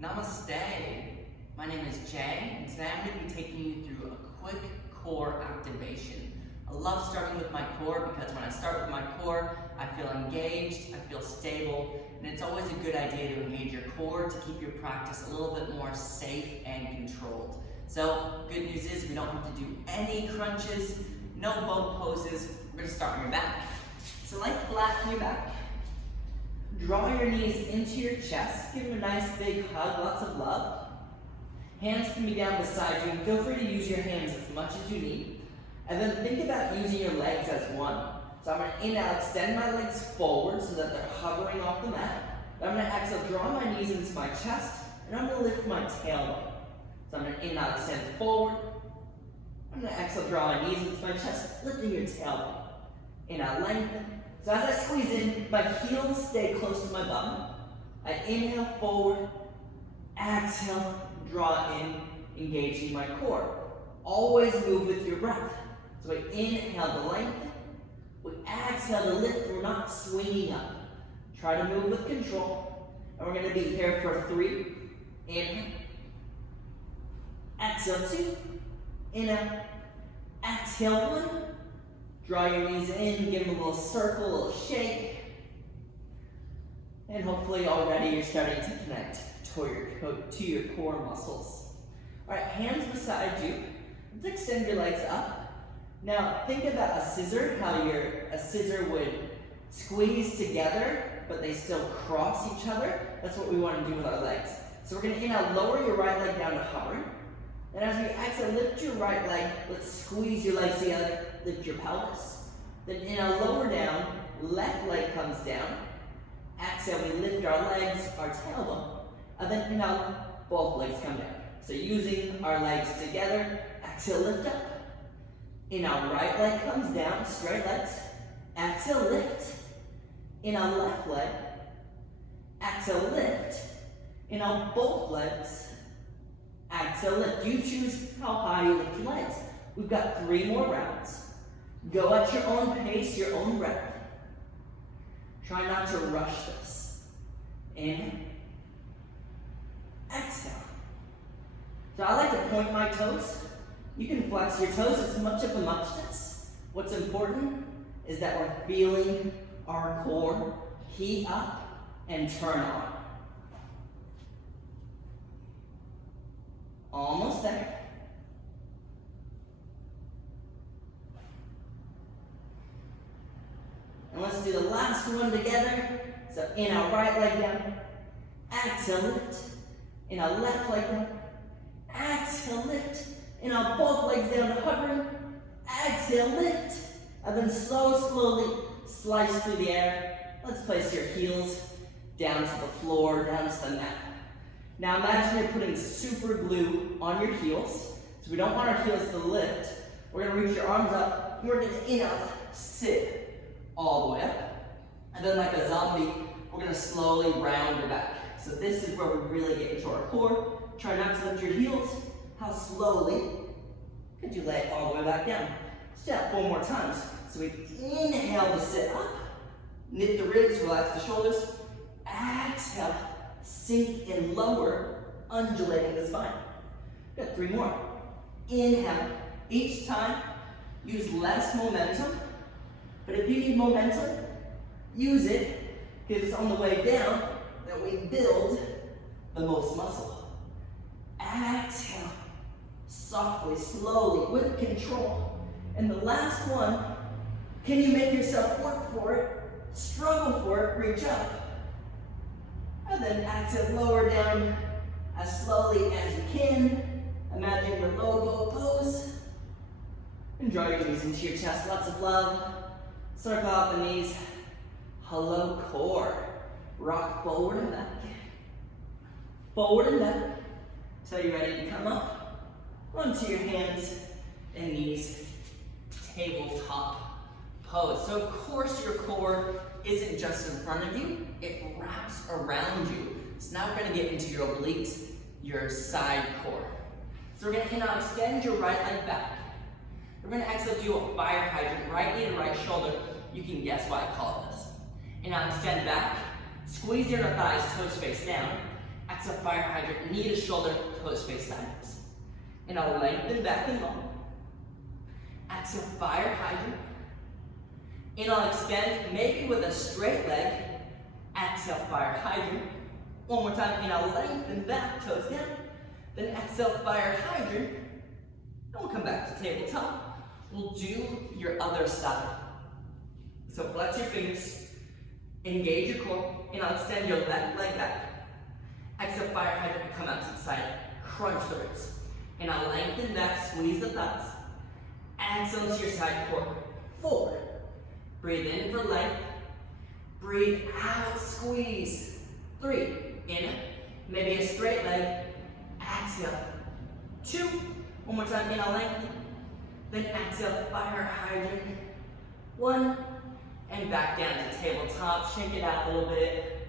Namaste. My name is Jay, and today I'm going to be taking you through a quick core activation. I love starting with my core because when I start with my core, I feel engaged, I feel stable, and it's always a good idea to engage your core to keep your practice a little bit more safe and controlled. So, good news is we don't have to do any crunches, no boat poses. We're going to start on your back. So lay flat on your back. Draw your knees into your chest. Give them a nice big hug, lots of love. Hands can be down beside you, and feel free to use your hands as much as you need. And then think about using your legs as one. So I'm going to inhale, extend my legs forward so that they're hovering off the mat. Then I'm going to exhale, draw my knees into my chest, and I'm going to lift my tailbone. So I'm going to inhale, extend forward. I'm going to exhale, draw my knees into my chest, lifting your tailbone. Inhale, lengthen. So as I squeeze in, my heels stay close to my bum. I inhale forward, exhale, draw in, engaging my core. Always move with your breath. So we inhale to lengthen, we exhale to lift, we're not swinging up. Try to move with control. And we're going to be here for 3. Inhale. Exhale 2. Inhale. Exhale 1. Draw your knees in, give them a little circle, a little shake. And hopefully already you're starting to connect to your core muscles. All right, hands beside you. Let's extend your legs up. Now think about a scissor, how a scissor would squeeze together, but they still cross each other. That's what we want to do with our legs. So we're going to inhale, lower your right leg down to hovering. And as we exhale, lift your right leg. Let's squeeze your legs together. Lift your pelvis. Then inhale, lower down. Left leg comes down. Exhale, we lift our legs, our tailbone. And then inhale, both legs come down. So using our legs together, exhale, lift up. Inhale, right leg comes down, straight legs. Exhale, lift. Inhale, left leg. Exhale, lift. Inhale, both legs. Exhale, lift. You choose how high you lift your legs. We've got 3 more rounds. Go at your own pace, your own breath. Try not to rush this. Inhale. Exhale. So I like to point my toes. You can flex your toes as much of a muchness. What's important is that we're feeling our core heat up and turn on. Almost there. And let's do the last one together. So inhale, right leg down. Exhale, lift. Inhale, left leg down. Exhale, lift. Inhale, both legs down to hovering. Exhale, lift. And then slowly slice through the air. Let's place your heels down to the floor, down to the mat. Now imagine you're putting super glue on your heels. So we don't want our heels to lift. We're going to reach your arms up. We're going to inhale, sit all the way up. And then like a zombie, we're going to slowly round your back. So this is where we really get into our core. Try not to lift your heels. How slowly could you lay it all the way back down? Let's do that 4 more times. So we inhale to sit up. Knit the ribs, relax the shoulders. Exhale. Sink and lower, undulating the spine. Got 3 more. Inhale. Each time, use less momentum. But if you need momentum, use it, because it's on the way down that we build the most muscle. Exhale. Softly, slowly, with control. And the last one, can you make yourself work for it, struggle for it, reach up? And then exhale, lower down as slowly as you can. Imagine your low boat pose. And draw your knees into your chest, lots of love. Circle out the knees. Hello, core. Rock forward and back. Forward and back. Till you're ready to come up. Onto your hands and knees. Tabletop pose. So of course your core isn't just in front of you, it wraps around you. So now we're going to get into your obliques, your side core. So we're going to extend your right leg back. We're going to exhale, do a fire hydrant, right knee to right shoulder. You can guess why I call it this. And now extend back, squeeze your thighs, toes face down. Exhale, fire hydrant, knee to shoulder, toes face sideways. Inhale, lengthen back and long. Exhale, fire hydrant. Inhale, extend, maybe with a straight leg. Exhale, fire hydrant. One more time, inhale, lengthen back, toes down. Then exhale, fire hydrant. And we'll come back to tabletop. We'll do your other side. So flex your fingers, engage your core, inhale, extend your left leg back. Exhale, fire hydrant, come out to the side, crunch the ribs. Inhale, lengthen back, squeeze the thighs. Exhale to your side core, 4. Breathe in for length. Breathe out, squeeze. 3, inhale, maybe a straight leg. Exhale, 2. One more time, inhale, lengthen. Then exhale, fire hydrant. 1. And back down to tabletop. Shake it out a little bit.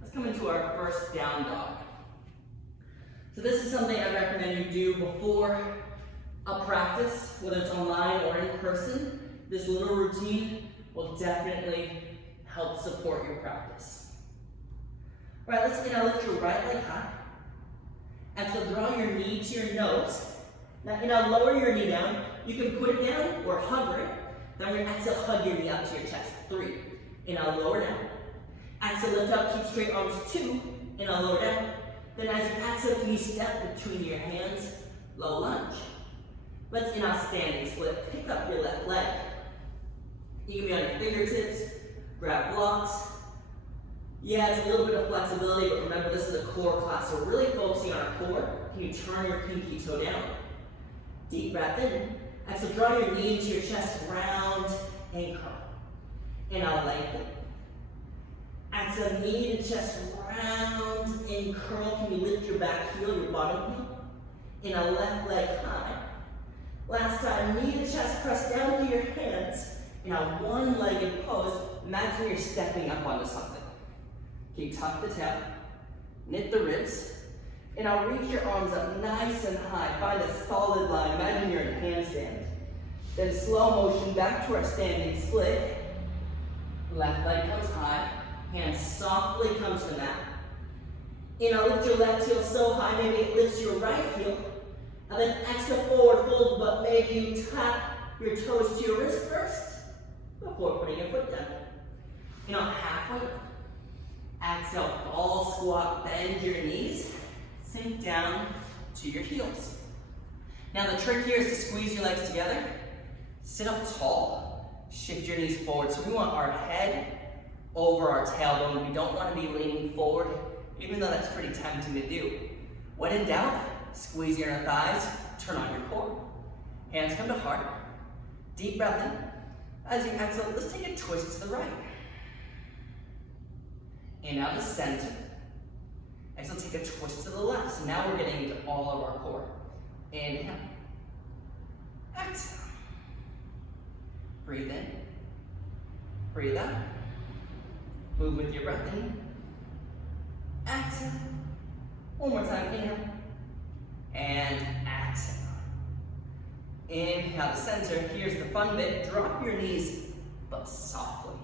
Let's come into our first down dog. So this is something I recommend you do before a practice, whether it's online or in person. This little routine will definitely help support your practice. All right, let's lift your right leg high. And so draw your knee to your nose. Now lower your knee down. You can put it down or hover it. Then we're going to exhale, hug your knee up to your chest. 3. Inhale, lower down. Exhale, lift up, keep straight arms. 2. Inhale, lower down. Then as you exhale, can you step between your hands? Low lunge. Let's inhale, standing split. Pick up your left leg. You can be on your fingertips, grab blocks. Yeah, it's a little bit of flexibility, but remember this is a core class, so we're really focusing on our core. Can you turn your pinky toe down? Deep breath in. Exhale, draw your knee into your chest, round and curl. Inhale, lengthen. Exhale, knee to chest, round and curl. Can you lift your back heel, your bottom heel? Inhale, left leg high. Last time, knee to chest, press down to your hands. Inhale, one-legged pose. Imagine you're stepping up onto something. Can you tuck the tail, knit the ribs, and now reach your arms up nice and high. Find a solid line. Imagine you're in a handstand. Then slow motion back to our standing split. Left leg comes high. Hands softly come to the mat. Inhale, lift your left heel so high, maybe it lifts your right heel. And then exhale, forward fold, but maybe you tap your toes to your wrist first before putting your foot down. Inhale, halfway. Exhale, ball squat, bend your knees. Sink down to your heels. Now the trick here is to squeeze your legs together. Sit up tall. Shift your knees forward. So we want our head over our tailbone. We don't want to be leaning forward, even though that's pretty tempting to do. When in doubt, squeeze your inner thighs, turn on your core. Hands come to heart. Deep breath in. As you exhale, let's take a twist to the right. Inhale to center. Exhale, take a twist to the left. So now we're getting into all of our core. Inhale. Exhale. Breathe in. Breathe out. Move with your breath in. Exhale. One more time. Inhale. And exhale. Inhale to center. Here's the fun bit. Drop your knees, but softly.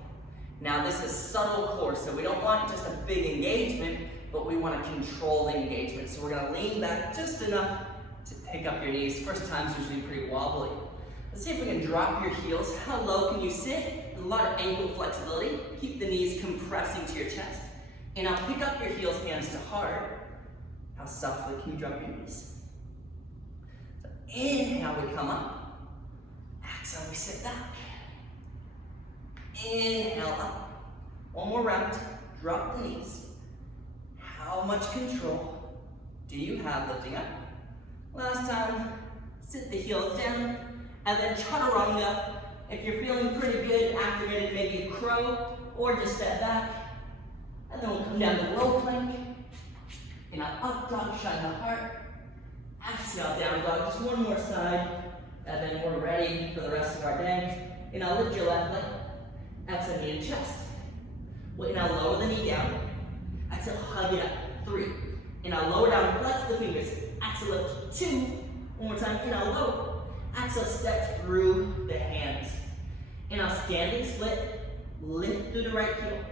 Now this is subtle core, so we don't want just a big engagement, but we want to control the engagement. So we're going to lean back just enough to pick up your knees. First time's usually pretty wobbly. Let's see if we can drop your heels. How low can you sit? A lot of ankle flexibility. Keep the knees compressing to your chest. And now pick up your heels, hands to heart. How softly can you drop your knees? So inhale, we come up. Exhale, we sit back. Inhale up. One more round. Drop the knees. How much control do you have lifting up? Last time, sit the heels down. And then chaturanga. If you're feeling pretty good, activated, maybe you crow or just step back. And then we'll come down to low plank. Inhale, up dog, shine the heart. Exhale, down dog, just one more side. And then we're ready for the rest of our day. Inhale, lift your left leg. Exhale, knee to chest. Inhale, lower the knee down. Exhale, hug it up. 3. Inhale, lower down, flex the fingers. Exhale, lift. 2. One more time, inhale, low. Exhale, step through the hands. Inhale, standing split. Lift through the right heel.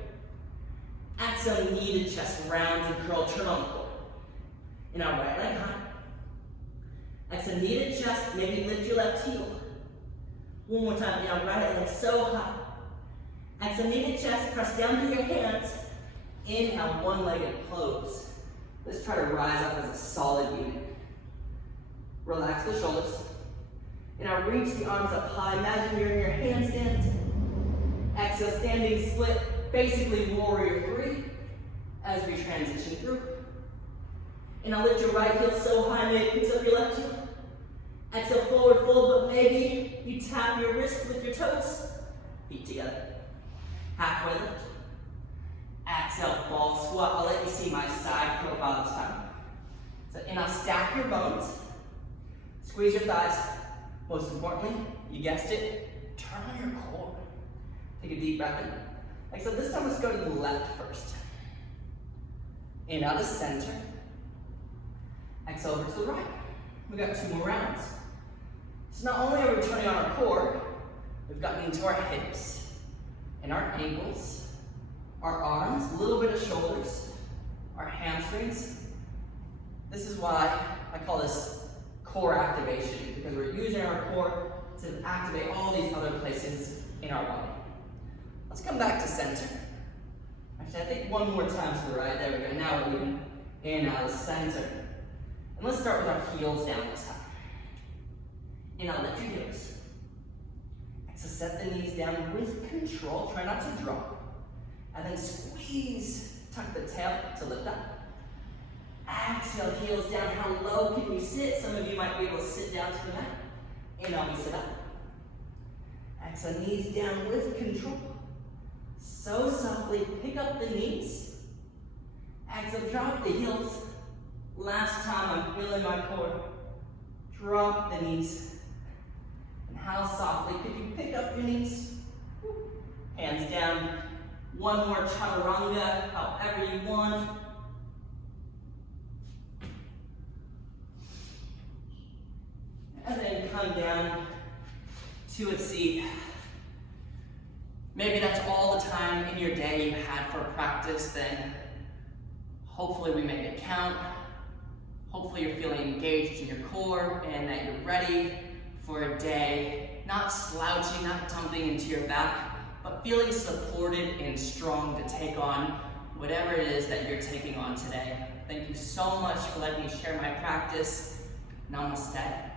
Exhale, knee to chest, round and curl, turn on the core. in our right leg high. Exhale, knee to chest, maybe lift your left heel. One more time, in our right leg so high. Exhale, knee to chest, press down to your hands. Inhale, one-legged pose. Let's try to rise up as a solid unit. Relax the shoulders. And now reach the arms up high. Imagine you're in your handstand. Exhale, standing split, basically warrior 3 as we transition through. And now lift your right heel so high, maybe it picks up your left heel. Exhale, forward fold, but maybe you tap your wrist with your toes. Feet together. Halfway lift. Exhale, ball squat. I'll let you see my side profile this time. So, and now stack your bones. Squeeze your thighs. Most importantly, you guessed it, turn on your core. Take a deep breath in. Like so, this time let's go to the left first. In out of center. Exhale over to the right. We got 2 more rounds. So not only are we turning on our core, we've gotten into our hips and our ankles, our arms, a little bit of shoulders, our hamstrings. This is why I call this core activation, because we're using our core to activate all these other places in our body. Let's come back to center. Actually, I think one more time to the right. There we go. Now we're moving in out of center. And let's start with our heels down this time. And now lift your heels. So set the knees down with control. Try not to drop. And then squeeze, tuck the tail to lift up. Exhale, heels down. How low can you sit? Some of you might be able to sit down to the mat. And now we sit up. Exhale, knees down with control. So softly, pick up the knees. Exhale, drop the heels. Last time, I'm feeling my core. Drop the knees. And how softly could you pick up your knees? Hands down. One more chaturanga, however you want. And then come down to a seat. Maybe that's all the time in your day you had for practice, then hopefully we made it count. Hopefully you're feeling engaged in your core and that you're ready for a day, not slouching, not dumping into your back, but feeling supported and strong to take on whatever it is that you're taking on today. Thank you so much for letting me share my practice. Namaste.